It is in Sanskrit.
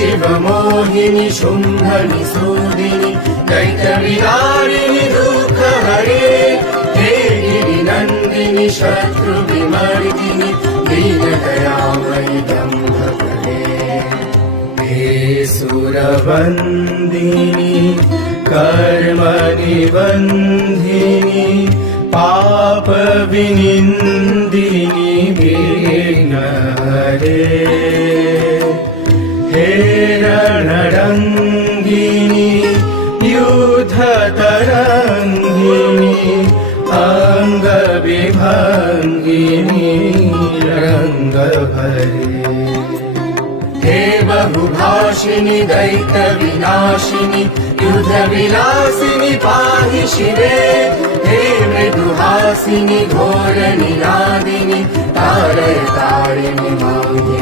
शिवमोहिनि शुम्भनिसूदिनि दैत्यविहारिणि दुःखहरे हे गिरिनन्दिनि शत्रुविमर्दिनि दीनदयामयि दम्भकरे हे सुरवन्दिनि कर्मनिबन्धिनि पापविनिन्दिनि विघ्नहरे हे रणरङ्गिनि युद्धतरङ्गिनि अङ्गविभङ्गिनि रङ्गभरे हे बहुभाषिनि दैत्यविनाशिनि युद्धविलासिनि पाहि शिवे हे मृदुहासिनि घोरनिनादिनि तारय तारिणि माहि